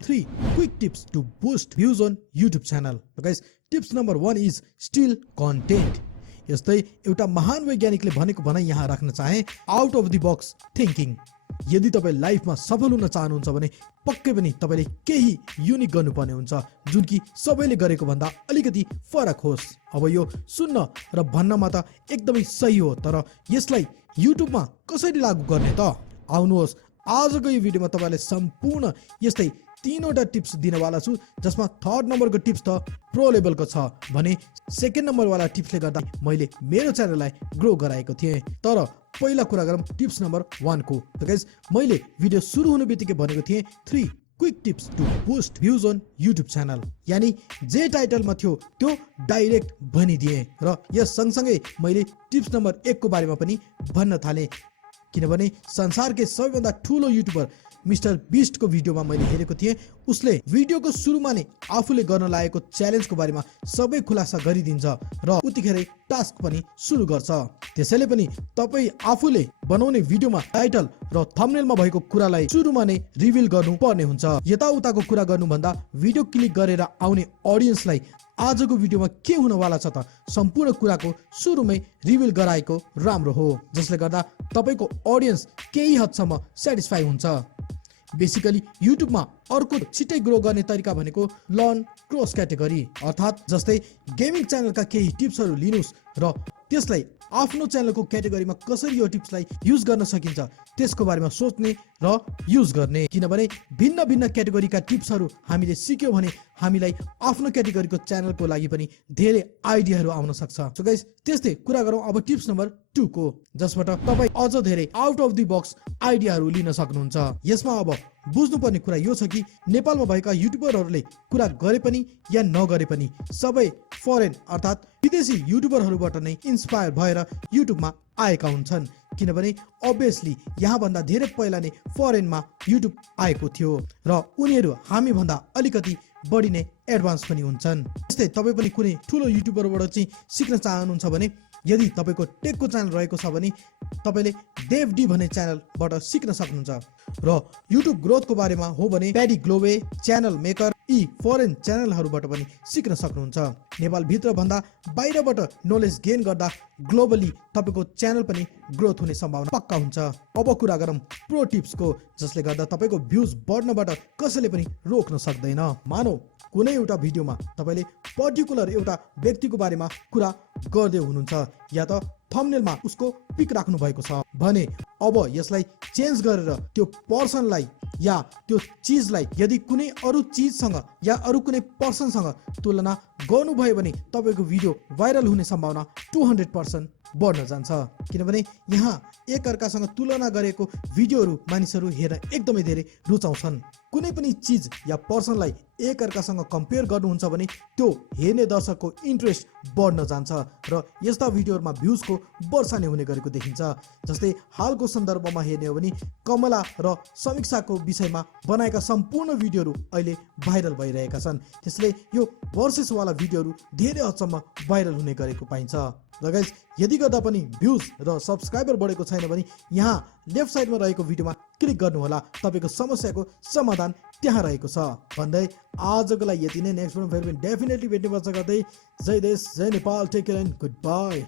3 quick tips to boost views on YouTube channel. So guys, tips number 1 is still content. यस्तै एउटा महान वैज्ञानिकले भनेको भनाइ यहाँ राख्न चाहे, out of the box thinking. यदि तपाई लाइफमा सफल हुन चाहनुहुन्छ भने पक्कै पनि तपाईले केही युनिक गर्नुपर्ने हुन्छ, जुन कि सबैले गरेको भन्दा अलिकति फरक होस्। अब यो सुन्न र भन्नमा त एकदमै सही हो, तर यसलाई युट्युबमा कसरी लागू गर्ने त? आउनुहोस्, आजको यो भिडियोमा तपाईलाई सम्पूर्ण यस्तै 3वटा टिप्स दिनवाला छु, जसमा 3rd नम्बरको टिप्स त प्रो लेभलको छ भने 2nd नम्बरवाला टिप्सले गर्दा मैले मेरो च्यानललाई ग्रो गराएको थिएँ। तर पहिला कुरा गरौँ टिप्स नम्बर 1 को। त गाइस, मैले भिडियो सुरु हुने बित्तिकै भनेको थिएँ 3 quick tips to boost views on YouTube channel. यानी जे टाइटलमा थियो त्यो डाइरेक्ट भनिदिएँ र यस सँगसँगै मैले टिप्स नम्बर 1 को बारेमा पनि भन्न थालेँ, किनभने संसारकै सबैभन्दा ठुलो युट्युबर मिस्टर बीस्ट को भिडियोमा मैले हेरेको थिएँ। उसले भिडियोको सुरुमा नै आफूले गर्न लागेको च्यालेन्जको बारेमा सबै खुलासा गरिदिन्छ र उतिखेरै टास्क पनि सुरु गर्छ। त्यसैले पनि तपाई आफूले बनाउने भिडियोमा टाइटल र थम्बनेलमा भएको कुरालाई सुरुमा नै रिभिल गर्नु पर्ने हुन्छ। यताउताको कुरा गर्नुभन्दा भिडियो क्लिक गरेर आउने अडियन्सलाई आजको भिडियोमा के हुनवाला छ त सम्पूर्ण कुराको सुरुमै रिभिल गराएको राम्रो हो, जसले गर्दा तपाईको अडियन्स केही हदसम्म सेटिस्फाई हुन्छ। बेसिकली युट्युबमा अर्को छिटै ग्रो गर्ने तरिका भनेको लर्न क्रस क्याटेगोरी, अर्थात् जस्तै गेमिङ च्यानलका केही टिप्सहरू लिनुस् र त्यसलाई आफ्नो च्यानलको क्याटेगोरीमा कसरी यो टिप्सलाई युज गर्न सकिन्छ त्यसको बारेमा सोच्ने र युज गर्ने। किनभने भिन्न भिन्न क्याटेगोरीका टिप्सहरू हामीले सिक्यौँ भने हामीलाई आफ्नो क्याटेगोरीको च्यानलको लागि पनि धेरै आइडियाहरू आउन सक्छ। सो गाइस, त्यस्तै कुरा गरौँ अब टिप्स नम्बर 2 को, जसबाट तपाई अझ धेरै आउट अफ द बक्स आइडियाहरू लिन सक्नुहुन्छ। यसमा अब बुझ्नुपर्ने कुरा यो छ कि नेपालमा भएका युट्युबरहरूले कुरा गरे पनि या नगरे पनि सबै फरेन अर्थात् विदेशी युट्युबरहरूबाट नै इन्स्पायर भएर युट्युबमा आएका हुन्छन्, किनभने अभियसली यहाँभन्दा धेरै पहिला नै फरेनमा युट्युब आएको थियो र उनीहरू हामी भन्दा अलिकति बढी नै एडभान्स पनि हुन्छन्। त्यस्तै तपाई पनि कुनै ठुलो युट्युबरबाट चाहिँ सिक्न चाहनुहुन्छ भने यदि तपाईको टेकको च्यानल रहेको छ भने तपाईले देव डी भन्ने च्यानलबाट सिक्न सक्नुहुन्छ र युट्युब ग्रोथको बारेमा हो भने प्याडी ग्लोवे, च्यानल मेकर यी फरेन च्यानलहरूबाट पनि सिक्न सक्नुहुन्छ। नेपाल भित्र भन्दा बाहिरबाट नलेज गेन गर्दा ग्लोबली तपाईको च्यानल पनि ग्रोथ हुने सम्भावना पक्का हुन्छ। अब कुरा गरौँ प्रो टिप्सको, जसले गर्दा तपाईको भ्युज बढ्नबाट कसैले पनि रोक्न सक्दैन। मानौ कुनै एउटा भिडियोमा तपाईले पर्टिकुलर एउटा व्यक्तिको बारेमा कुरा गर्दै हुनुहुन्छ या त थम्बनेलमा उसको पिक राख्नु भएको छ भने अब यसलाई चेन्ज गरेर त्यो पर्सनलाई या त्यो चिजलाई यदि कुनै अरू चिजसँग या अरू कुनै पर्सनसँग तुलना गर्नुभयो भने तपाईको भिडियो भाइरल हुने सम्भावना 200% बढ्न जान्छ। किनभने यहाँ एकअर्कासँग तुलना गरेको भिडियोहरू मानिसहरू हेर्न एकदमै धेरै रुचाउँछन्। कुनै पनि चिज या पर्सनलाई एकअर्कासँग कम्पेयर गर्नुहुन्छ भने त्यो हेर्ने दर्शकको इन्ट्रेस्ट बढ्न जान्छ र यस्ता भिडियोहरूमा भ्युजको वर्षा नै हुने गरेको देखिन्छ। जस्तै हालको सन्दर्भमा हेर्ने हो भने कमला र समीक्षाको विषयमा बनाएका सम्पूर्ण भिडियोहरू अहिले भाइरल भइरहेका छन्। त्यसले यो भर्सेसवाला भिडियोहरू धेरै हदसम्म भाइरल हुने गरेको पाइन्छ। र गाइस, यदि गर्दा पनि भ्युज र सब्सक्राइबर बढेको छैन भने यहाँ लेफ्ट साइडमा रहेको भिडियोमा क्लिक गर्नुहोला, तपाईको समस्याको समाधान त्यहाँ रहेको छ भन्दै आजको लागि यति नै। नेक्स्ट भिडियोमा फेरि डेफिनेटली भेट्ने बच्चा गर्दै जय देश जय Nepal, take care and good by.